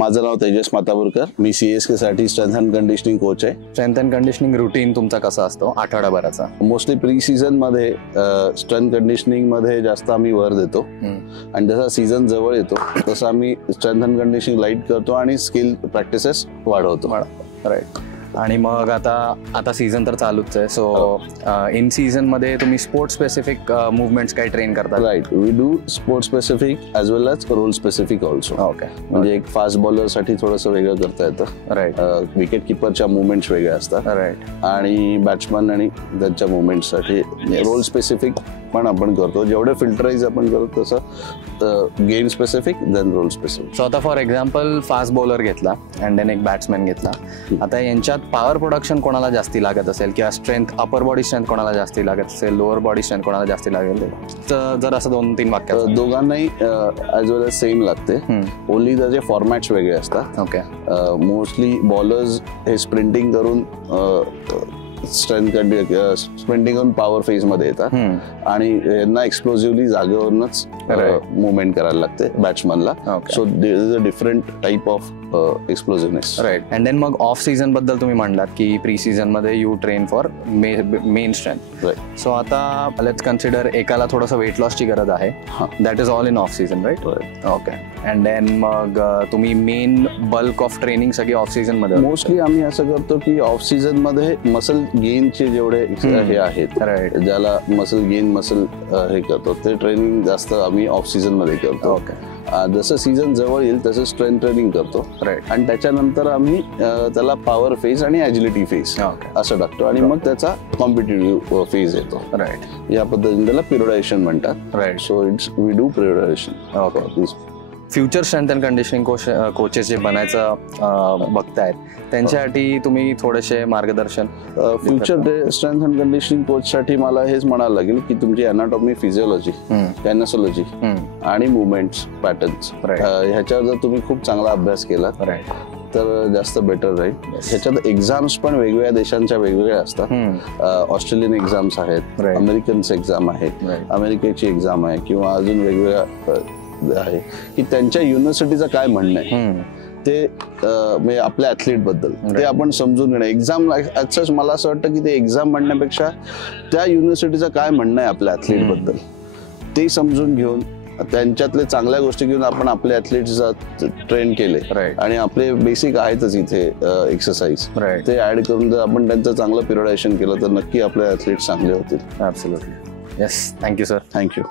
माझं नाव तेजस मातापूरकर. मी CSK साठी strength and conditioning coach आहे. स्ट्रेंथ अँड कंडिशनिंग रुटीन तुमचा कसा असतो आठवडाभराचा? मोस्टली प्री सीझन मध्ये स्ट्रेंथ कंडिशनिंग मध्ये जास्त आम्ही भर देतो आणि जसा सीझन जवळ येतो तसं आम्ही स्ट्रेंथ अँड कंडिशनिंग लाईट करतो आणि स्किल प्रॅक्टिसेस वाढवतो. राईट. आणि मग आता सीझन तर चालूच आहे, सो इन सीझन मध्ये तुम्ही स्पोर्ट स्पेसिफिक मुवमेंट्स काही ट्रेन करता? Right, we do sport specific as well as role specific also. Okay. म्हणजे एक फास्ट बॉलर साठी थोडंसं वेगळं करता येतं. राईट. विकेट किपरच्या मुवमेंट्स वेगळ्या असतात. राईट. आणि बॅट्समन आणि त्यांच्या मुवमेंट्ससाठी रोल स्पेसिफिक पण आपण करतो. जेवढे फिल्टराइज आपण करतो तसं game specific then role specific. So आता फॉर एक्झाम्पल फास्ट बॉलर घेतला अँड देन एक बॅट्समॅन घेतला. आता यांच्यात पॉवर प्रोडक्शन कोणाला जास्ती लागत असेल किंवा स्ट्रेंथ, अपर बॉडी स्ट्रेंथ कोणाला जास्ती लागत असेल, लोअर बॉडी स्ट्रेंथ कोणाला जास्ती लागेल, तर जर असं 2-3 वाक्यात? दोघांनाही ॲज वेल एज सेम लागते. ओनली त्याचे फॉर्मॅट्स वेगळे असतात. ओके. मोस्टली बॉलर्स हे स्प्रिंटिंग करून स्प्रिंटिंग करून पॉवर फेज मध्ये येतात आणि यांना एक्सप्लोसिव्हली जागेवरूनच मुवमेंट करायला लागते बॅट्समनला. So there is a different type of explosiveness. Right. And then मग ऑफ सीझन बद्दल तुम्ही म्हणलात की प्री सीझन मध्ये you train for main strength. Right. So आता लेट्स कन्सिडर एकाला थोडंसं वेट लॉसची गरज आहे. That is all in off season, right? Okay. And then मग तुम्ही मेन बल्क ऑफ ट्रेनिंग सगळी ऑफ सीझन मध्ये? मोस्टली आम्ही असं करतो की ऑफ सीझन मध्ये मसल गेनचे जेवढे हे आहेत, राईट, ज्याला मसल गेन मसल हे करतो ते ट्रेनिंग जास्त आम्ही ऑफ सीझन मध्ये करतो. ओके. जसं सीझन जवळ येईल तसं स्ट्रेंथ ट्रेनिंग करतो. राईट. आणि त्याच्यानंतर आम्ही त्याला पॉवर फेज आणि ॲजिलिटी फेज असं टाकतो आणि मग त्याचा कॉम्पिटिटिव्ह फेज येतो. राईट. या पद्धतीने त्याला पिरियडायझेशन म्हणतात. Right. So it's we do periodization. Okay. Future strength and conditioning coaches जे बनायचं बघतायत त्यांच्यासाठी तुम्ही थोडेसे मार्गदर्शन? फ्युचर स्ट्रेंथ अँड कंडिशनिंग कोचसाठी मला हेच म्हणायला लागेल की तुमची अनाटॉमी, फिजिओलॉजी, कायनेसॉलॉजी आणि मुवमेंट्स पॅटर्न्स ह्याच्यावर जर तुम्ही खूप चांगला अभ्यास केला तर जास्त बेटर राहील. ह्याच्यात एक्झाम्स पण वेगवेगळ्या देशांच्या वेगवेगळ्या असतात. ऑस्ट्रेलियन एक्झाम्स आहेत, अमेरिकन्स एक्झाम आहेत, अमेरिकेची एक्झाम आहे किंवा अजून वेगवेगळ्या आहे की त्यांच्या युनिव्हर्सिटीचं काय म्हणणं आहे ते म्हणजे आपल्या ऍथलीट बद्दल ते आपण समजून घेणं. एक्झाम असंच मला असं वाटतं की ते एक्झाम म्हणण्यापेक्षा त्या युनिव्हर्सिटीचं काय म्हणणं आहे आपल्या ऍथलीट बद्दल ते समजून घेऊन त्यांच्यातले चांगल्या गोष्टी घेऊन आपण आपले ऍथलीट्स ट्रेन केले आणि आपले बेसिक आहेतच इथे एक्सरसाइज ते ऍड करून जर आपण त्यांचं चांगलं पिरियडायझेशन केलं तर नक्की आपले ऍथलीट चांगले होतील. Absolutely. Yes. Thank you sir. Thank you.